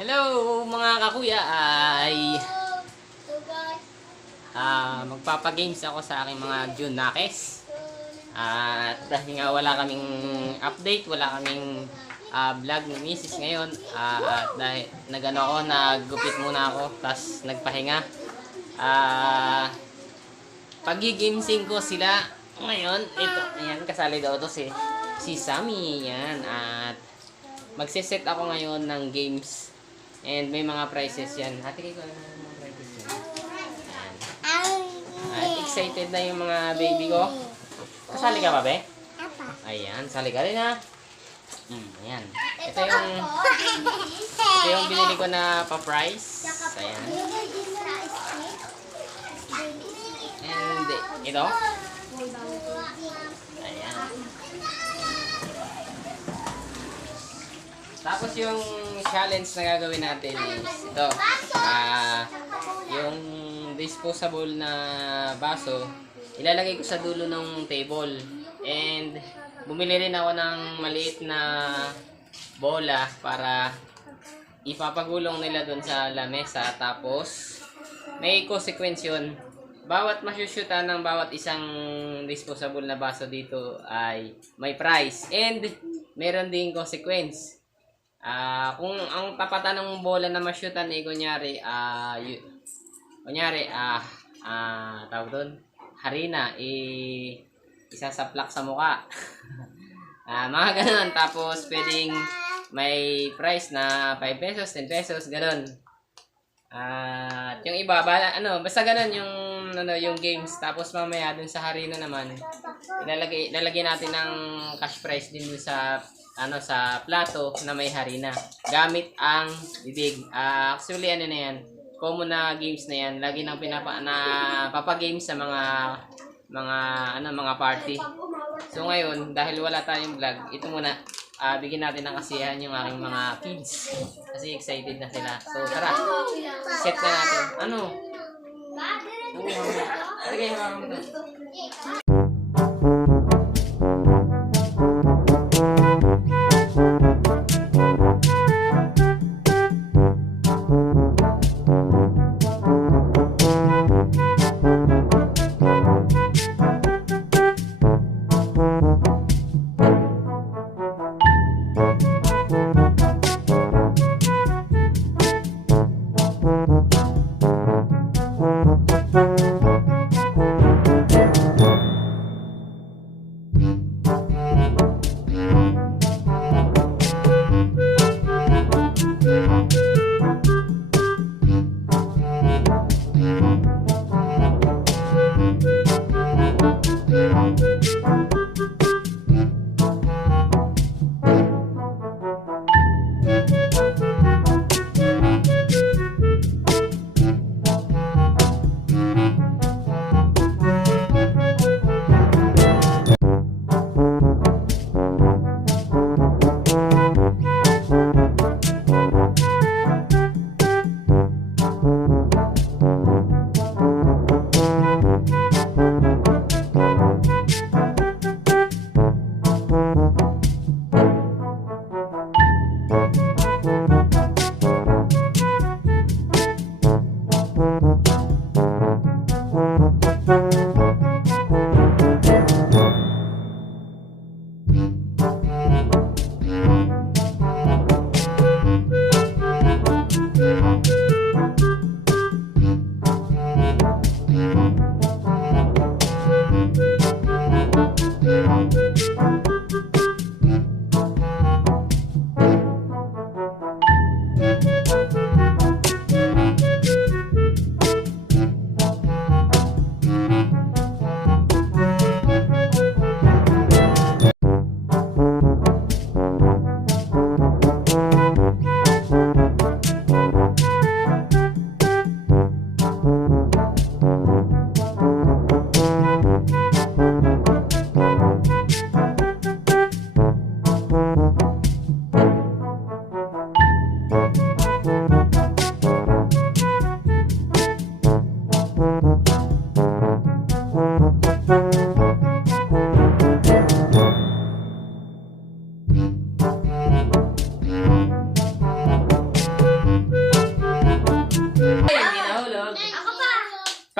Hello mga kakuya ay magpapagames ako sa aking mga Junakes. At dahil nga wala kaming update, wala kaming vlog ni Mrs. ngayon, at dahil naggupit muna ako, tas nagpahinga. Pagigamesing ko sila ngayon. Ito, ayan, kasali daw to si Sammy, yan. At magsiset ako ngayon ng games. And may mga prizes yan. Hati ko lang mga prizes yan. At excited na yung mga baby ko. Kasali ka ba, be? Ayan, sali ka rin ha. Ayan. Ito yung binili ko na pa-price. Ayan. And ito. Ayan. Tapos yung challenge na gagawin natin is ito. Yung disposable na baso, ilalagay ko sa dulo ng table. And bumili rin ako ng maliit na bola para ipapagulong nila dun sa lamesa. Tapos may consequence yun. Bawat masyushutan ng bawat isang disposable na baso dito ay may prize. And meron ding consequence. Kung ang tapatan ng bola na masyutan ay tawag doon, harina, isasaplak sa muka. Mga ganun. Tapos pwedeng may price na 5 pesos, 10 pesos, ganun. At yung iba, basta ganun yung games. Tapos mamaya dun sa harina naman, ilalagay natin ng cash prize din dun sa plato na may harina gamit ang bibig. Actually na yan, common na games na yan, lagi nang papagames sa mga party. So ngayon, dahil wala tayong vlog, ito muna, bigyan natin ng kasiyahan yung aking mga kids kasi excited na sila. So tara, set na natin. Okay,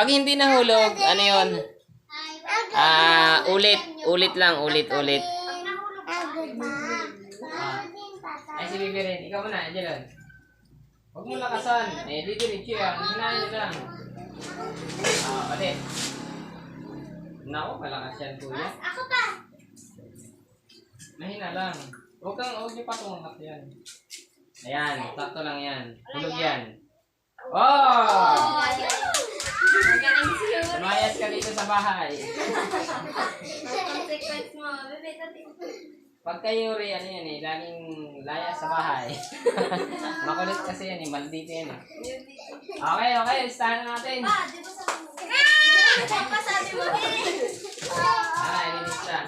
Pag hindi nahulog, ano yun? Ulit lang, ulit. Ay, si Bibi rin. Ikaw muna, Angelon. Huwag mo lakasan. Didiretso yan. Hinahin nyo lang. Palit. Naku, malakas yan, kuya. Ako pa. Mahina lang. Huwag nyo pa tumangat yan. Ayan, sakto lang yan. Hulog yan. Oh! Magaling siya. Lumayas ka dito sa bahay. Consequence mo. Bebe, tati. Pag kayo rin, ano yan eh, laging layas sa bahay. Makulit kasi yan eh, maldito yan eh. Okay, listahan na natin. Di ba sabi mo? Pa sabi mo. Ililista.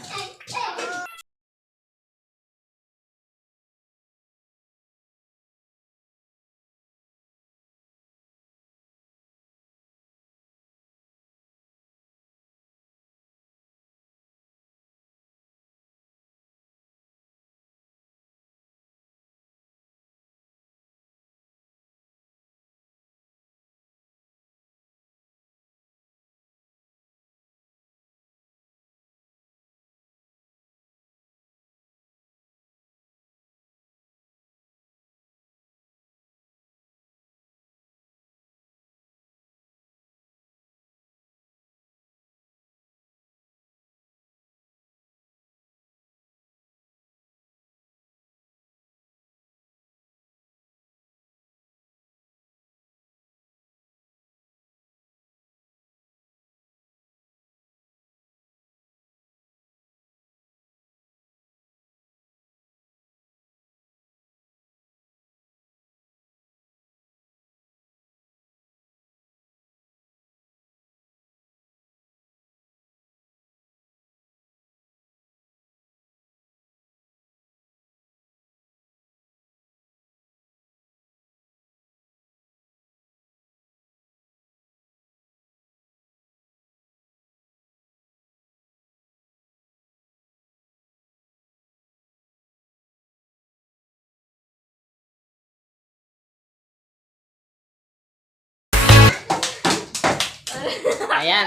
Ayan,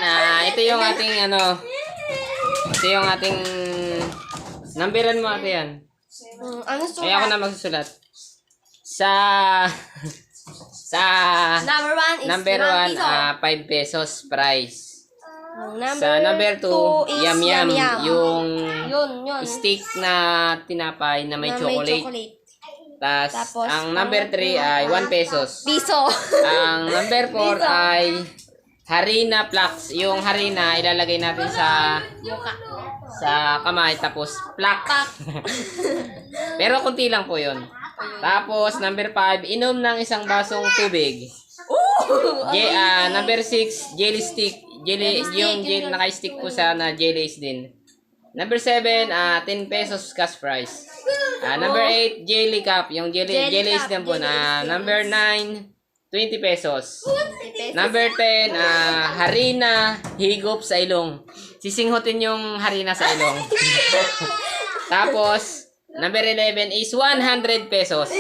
ito yung ating ito yung ating numberan mo ate yan. Ano Ay ako na magsusulat. Sa number 1 is number 1 5 pesos price. number Sa number 2 is yum yum, yung Yun. stick na tinapay na may Na chocolate. Tapos, Ang number 3 ay 1 pesos. Piso. Ang number 4 ay Harina Flux. Yung harina ilalagay natin sa Mukha. sa kamay tapos plak. Pero konti lang po 'yon. Tapos number 5, inom ng isang basong tubig. Number 6, jelly stick. Yung jelly naka-stick po sa na jellies din. Number 7, 10 pesos cash price. Number 8, jelly cup. Yung jellies din po na. Number 9, 20 pesos. Number 10, harina, higop sa ilong. Sisinghutin yung harina sa ilong. Tapos, number 11 is 100 pesos.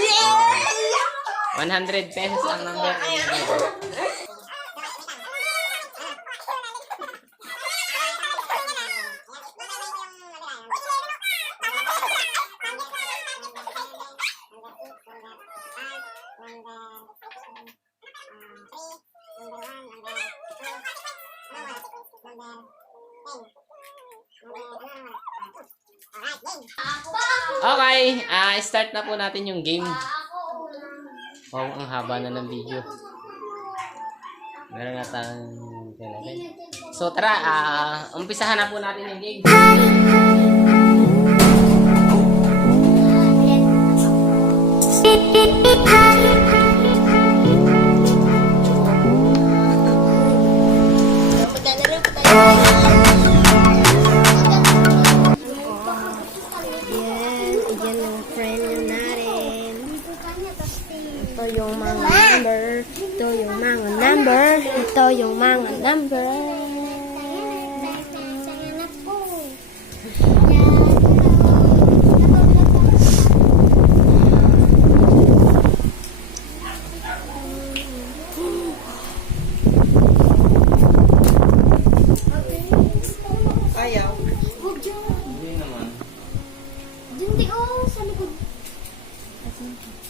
100 pesos ang number 11. Okay, start na po natin yung game. Wow, ang haba na ng video. Meron na tayong kailangan. So tara, umpisahan na po natin yung game. Ito yung mga number.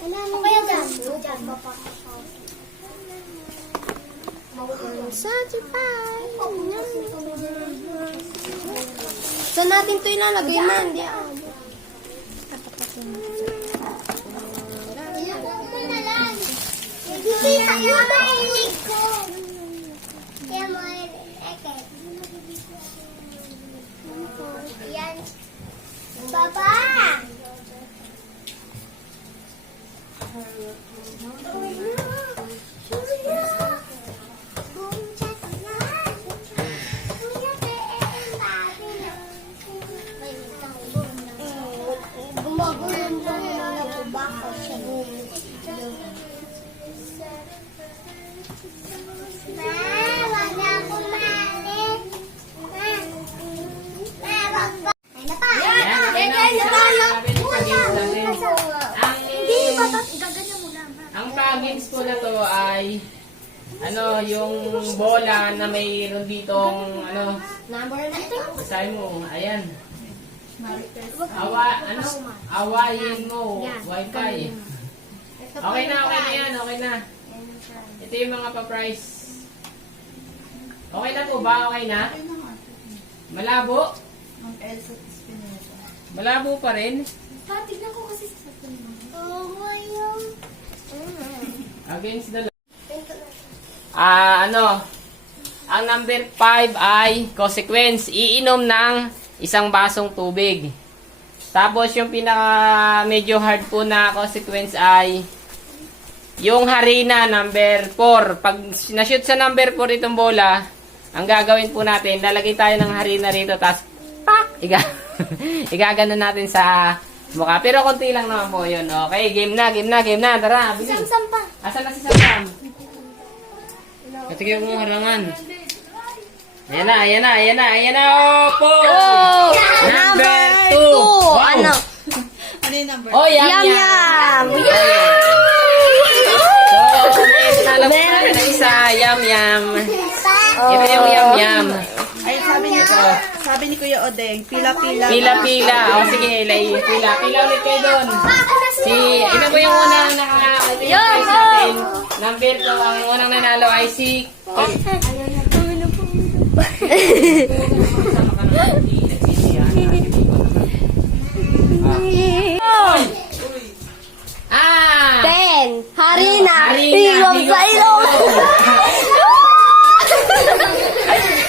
Ano kaya dyan? Satisfied. Saan natin ito ilalagay man? Papa! Gumagulong lang na nabubako siya. Ma, wag na ako maalis. Ma, wag pa. Ay, napa. Ayan, sabi ng pag-games natin. Hindi, gaganyan mo lang. Ang pag-games po na to ay yung bola na mayroon ditong Number natin. basahin mo, ayan. Awayin mo, wifi. Okay na yan, okay na. Ito yung mga pa-price. Okay na po ba? Okay na? Malabo? Malabo pa rin? Tignan ko kasi sa oh, yung... Against the ang number 5 ay consequence. Iinom ng isang basong tubig. Tapos yung pinaka medyo hard po na consequence ay yung harina number 4. Pag na-shoot sa number 4 itong bola, ang gagawin po natin, lalagay tayo ng harina rito, tapos pak! Igagano natin sa mukha. Pero konti lang naman po yun. Okay, game na. Tara, bilis. Samsam pa. Asan na si Sam? Katigyan mo harangan. Ayan na. Opo! Oh! Number 2. Two. Ano? Oh, yum. So, alam mo na isa. Yum. Ito yung yum. Ay, sabi ni Kuya Odeng, pila-pila. Pila. O, sige, pila. Pila ulit kayo doon. Ito po yung unang ito yung prize natin. Number 2, ang unang nanalo ay si... Ten. Harina. Harina. Higop sa ilong.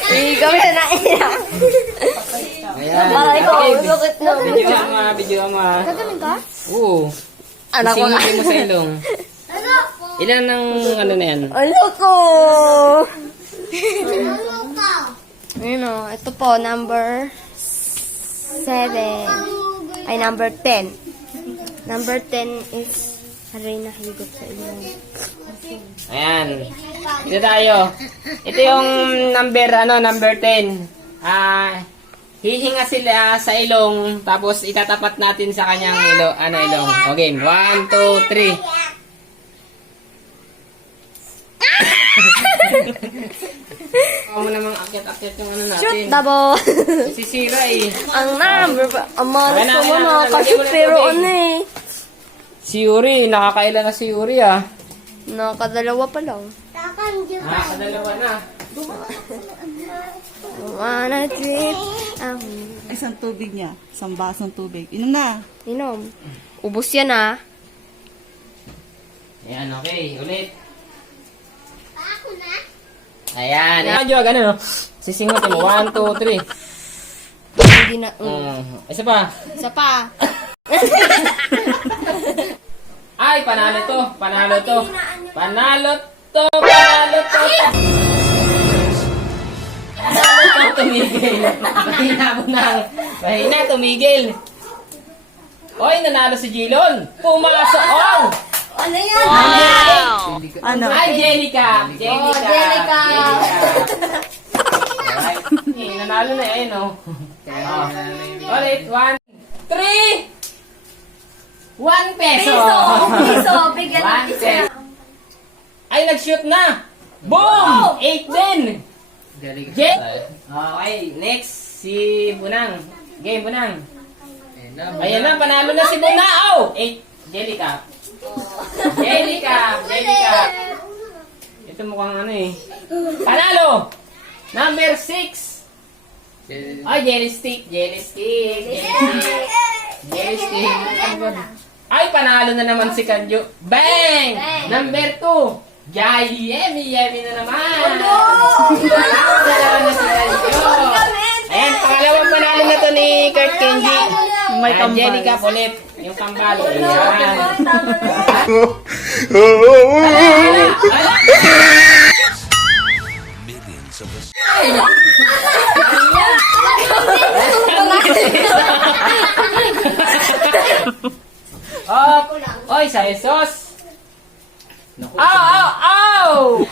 Higop na iyak. Ayan. Aray ko, Okay, bakit na? Video ama. Gagaling ka? Oo. Anak ko nga. Singin mo sa ilong. Ilan ang na yan? Ano ko? Ano ka? Ayun o, ito po, number 7. Ay, number 10. Number 10 is harina higop sa ilong. Ayan. Ito tayo. Ito yung number 10. Hihinga sila sa ilong, tapos itatapat natin sa kanyang ilong. Okay, 1, 2, 3. Ako mo namang akyat-akyat yung natin. Shoot the ball! Sisira eh. Ang number pa, ang malas Ayan na, ko mo ayan na, nakakashoot lagyan mo ng pero tubig. ano eh. Si Yuri, nakakailan na si Yuri ah. Nakadalawa pa lang. Kadalawa na. Wanna trip. Isang tubig niya. Isang basong tubig. Inom na. Inom. Ubus yan ah. Ayan, okay. Ulit. Ako na? Ayan. Ayan, ganun no? Sisingotin mo. 1, 2, 3. Hindi na. Isa pa. Isa pa. Ay, panalo to. Tumigil. Mahina, tumigil. Oy, nanalo si Jilon. Pumasok. Oh! Ano yan? Wow! Ano? Ay, Jenica. Jenica. Nanalo na ayun, oh. Ulit, 1, 3. 1 peso. Piso, bigyan 1 peso. Ay, nag-shoot na. Boom! 8 din. Jet. Okay, next si Bunang. Game, Bunang. Ayan na, panalo na si Bunang. Oh! 8, Jellica. Jellica. Ito mukhang ano eh. Panalo! Number 6. Ay, jelly stick. Ay, panalo na naman si Kanjo. Bang! Number 2. Yummy na naman. Panalo na naman si Kanjo. Ayan, pangalawang panalo na to ni Kurt Kenji. May Ayan, kambal. Jellica ulit. Yung kambal. Ayan. Millions of us. Oy, sa Jesus. Ow!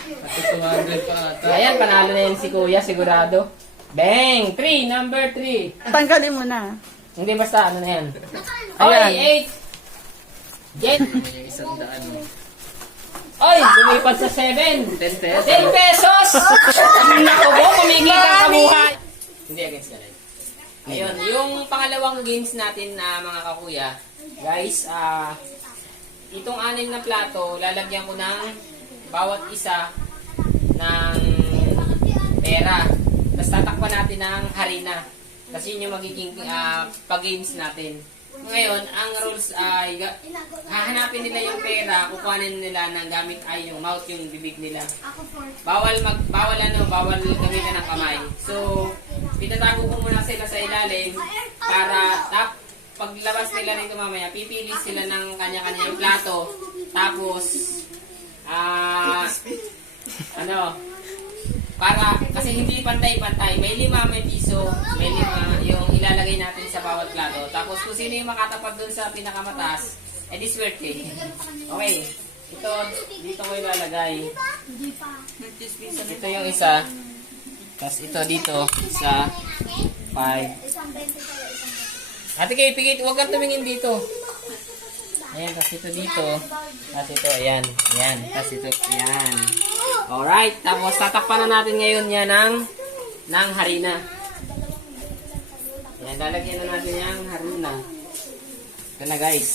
Ayan, panalo na yun si Kuya, sigurado. Bang! 3, number 3. Tanggalin mo na. Hindi, basta ano na yan. Ayan. Oy, 8. Jet. Oy, lumipat sa 7. 10 pesos. Naku po, kumigit ang kabuhay. Hindi, against ka rin. Ayun, yung pangalawang games natin na mga kakuya, guys, itong 6 na plato, lalagyan ko ng bawat isa ng pera. Tapos tatakpan natin ng harina. Kasi yun yung magiging pag-games natin. Ngayon, ang rules ay hahanapin nila yung pera, kukuhanin nila ng gamit ay yung mouth, yung bibig nila. Bawal gamitin ng kamay. So, itatago ko muna sila sa ilalim para paglabas nila nito mamaya, pipili sila ng kanya-kanyang plato. Tapos, kasi hindi pantay-pantay. May 5, may piso, may 5 yung ilalagay natin sa bawat plato. Tapos kung sino yung makatapat dun sa pinakamataas, di swerte. Okay. Ito, dito ko ilalagay. Ito yung isa. Tapos ito dito, isa, 5. Ate kayo, pigit, huwag kang tumingin dito. Ayan, tapos ito dito. Tapos ito, ayan. Ayan, tapos ito, ayan. Alright, tapos tatakpan na natin ngayon yan ng harina. Ayan, lalagyan na natin yung harina. Ito na guys.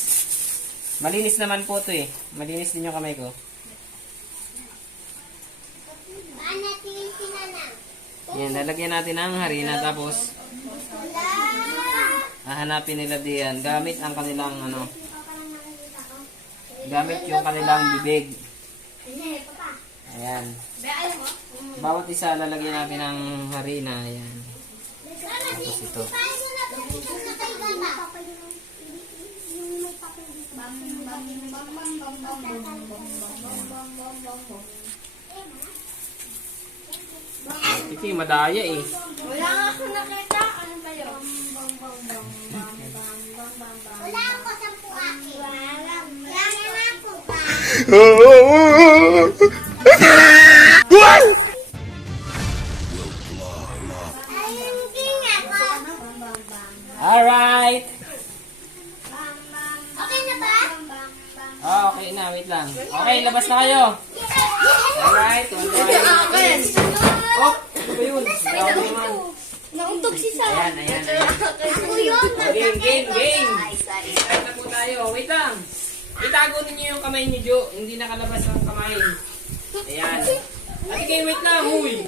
Malinis naman po ito eh. Malinis din yung kamay ko. Ayan, lalagyan natin ng harina. Tapos, hahanapin nila diyan gamit ang kanilang gamit yung kanilang bibig. Ayan. Bawat isa lalagyan natin ng harina. Ayan. Tapos ito. Ito yung madaya eh. Wala nga ako nakita. Ano kayo? Wala ako sa puwaki. Wala na ako ba? Ayun din ako. Alright. Okay na ba? Okay na, wait lang. Okay, labas na kayo. Alright. Oh, ano ba yun? Grabe naman. Nauntog si Sarah. Ayan. Ako yun. Game. Start na po tayo. Wait lang. Itago ninyo yung kamay niyo, Jo. Hindi nakalabas ang kamay. Ayan. Ate kayo, wait lang. Huy.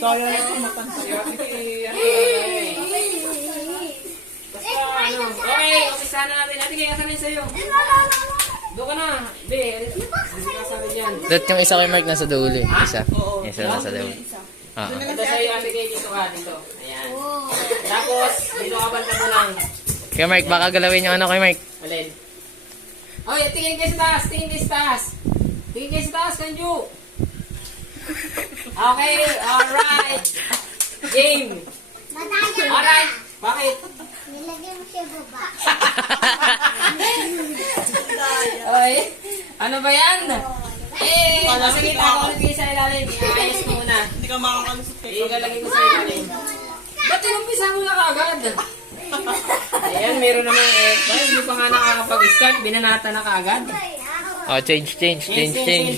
Daya na ito mapansin. Basta, okay, umpisa na natin. Ate kayo, asan yun sa'yo? Doon ka na. Be, hindi ka sabi dyan. Dat yung isa kay Mark nasa dulo eh. Isa. Oo. Isa nasa dulo. Ito sa'yo, ate kayo, dito ka. Dito. Ayan. Tapos, dito ka banta mo lang. Kay Mark, baka galawin yung ano kay Mark. Alin? Oy, tingin kayo sa taas. Tingin kayo sa taas. Tingin kayo sa taas, Kanju. Okay, alright. Game. Madaya na. Alright. Bakit? Nilagay mo siya baba. Oy, ano ba yan? Sige, ako ulit kayo sa ilalim. Iayos ko muna. Hindi ka makakalusot kay Ilalagay ko sa ilalim. Ba't inumpisa mo na kagad? Ayan, meron namang hindi pa nga nakakapag-start. Binanata na kagad. Oh, change.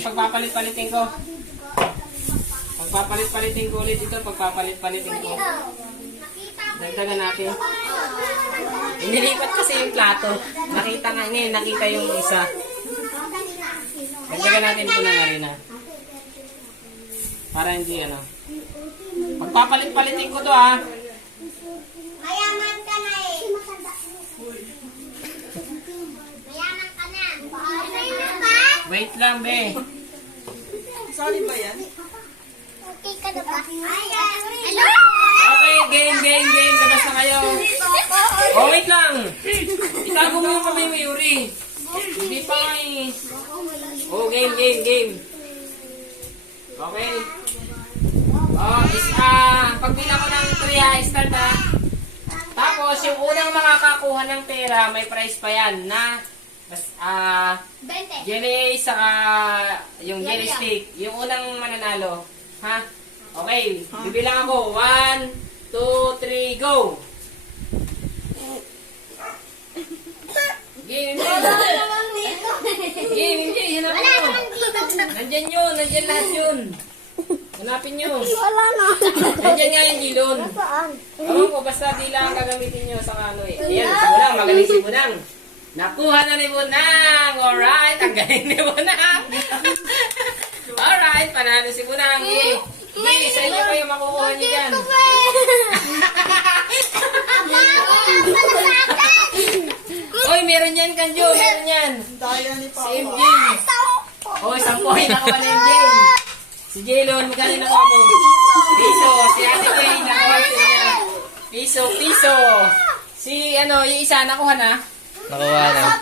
Pagpapalit-palitin ko. Pagpapalit-palitin ko ulit ito. Pagpapalit-palitin ko. Dagdagan natin. Inilipat kasi yung plato. Nakita nga ngayon, nakita yung isa. Dagdagan natin ito ng arena. Para hindi ano. Pagpapalit-palitin ko to ha. Mayaman ka na eh. Mayaman ka na. Mayaman ba? Wait lang, be. Sorry ba yan? Okay ka na ba? Ano? Okay, game. Labas na kayo. Oh, wait lang. Itago mo yung kamay mo, Yuri. Hindi pa nga eh. Oh, game. Okay. Oh, pagbilang ko ng 3 ha, start ha. Tapos, yung unang makakakuha ng pera, may price pa yan na 20. jelly saka yung jelly stick. Yung unang mananalo. Ha? Okay, bibilang ako. 1, 2, 3, go! Game, hanapin mo. Nandyan lahat yun. Hanapin nyo. Wala na. Nandyan nga yung gilon. Ewan ko, basta di lang gagamitin nyo sa ano eh. Ayan, si Bunang, magaling si Bunang. Nakuha na ni Bunang. Alright, ang galing ni Bunang. Alright, panalo si Bunang. Yay, sa inyo pa yung makukuha nyo dyan. Oy, meron yan, Kanjo. Meron yan. Daya ni Si Papa. MJ. Oy, 10 nakuha ni MJ. Si Jelon, magkano nakuha mo? Piso. Si Ate Jay, nakuha niya. Piso. Si, yung isa, nakuha na? Nakuha na.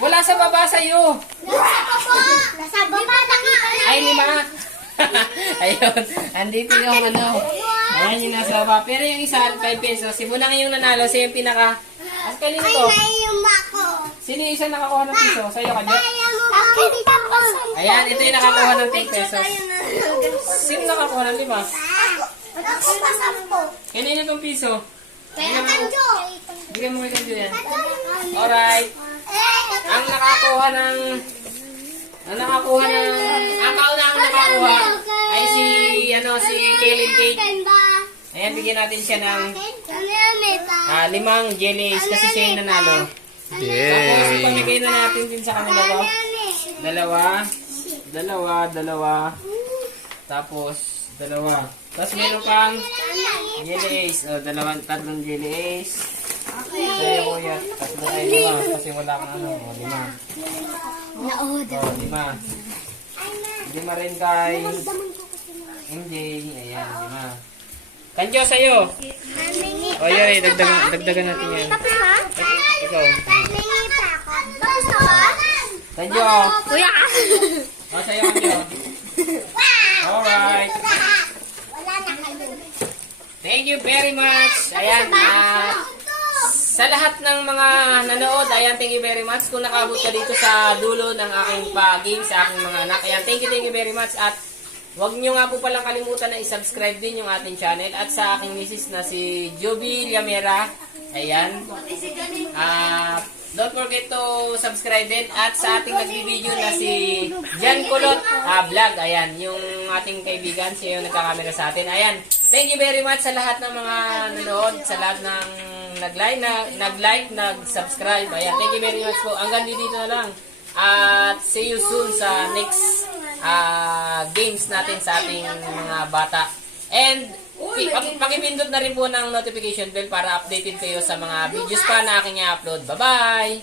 Wala sa baba sa'yo. Nasa baba nakita na. Ay, 5. Ayun. Andito yung Ayan yung nasa baba. Pero yung isa, 5 pesos. Si Bunang yung nanalo. Siya yung pinaka... As kanino Ay, to? naiyung ako. Sino yung isa nakakuha ng piso? Sa'yo ka, Jet? Akin ako. Ayan, ito yung nakakuha ng 10 pesos. Sino nakakuha ng 5? Ako pa 10. Kanino itong piso? Kaya kanjo. Bigyan mo kay Kanjo yan. Alright. Ang nakakuha ng... Ang kaunang nakakuha ay si Kellen Kate. Ayan, bigyan natin siya ng 5 jellies kasi siya yung nanalo. Tapos, Yay! ipamigay na natin din sa kanila to. Dalawa. Tapos, 2. Tapos, meron pang jellies. O, 3 jellies. Sa'yo, kuya. 5. Kasi wala kang 5. O, 5. 5 rin kay MJ. Ayan, 5. Kanjo, sa'yo. O, yun, dagdagan natin yan. Tapos na? Ikaw. Tapos na ba? Kanjo. Kuya. O, sa'yo, Kanjo. Alright. Wala na kayo. Thank you very much. Ayan, sa lahat ng mga nanood, ayan, thank you very much. Kung nakabot ka dito sa dulo ng aking pa-game sa aking mga anak, ayan, thank you very much. At huwag nyo nga po palang kalimutan na i-subscribe din yung ating channel. At sa aking misis na si Joby Llamera, ayan, don't forget to subscribe din. At sa ating nagbibideo na si Jan Kulot Vlog, ayan, yung ating kaibigan, siya yung nagkakamera sa atin. Ayan, thank you very much sa lahat ng mga nanood, sa lahat ng nag-like, nag-subscribe. Ayan, thank you very much po. Hanggang dito na lang. At see you soon sa next games natin sa ating mga bata. And pakipindot na rin po ng notification bell para updated kayo sa mga videos pa na aking i-upload. Bye-bye!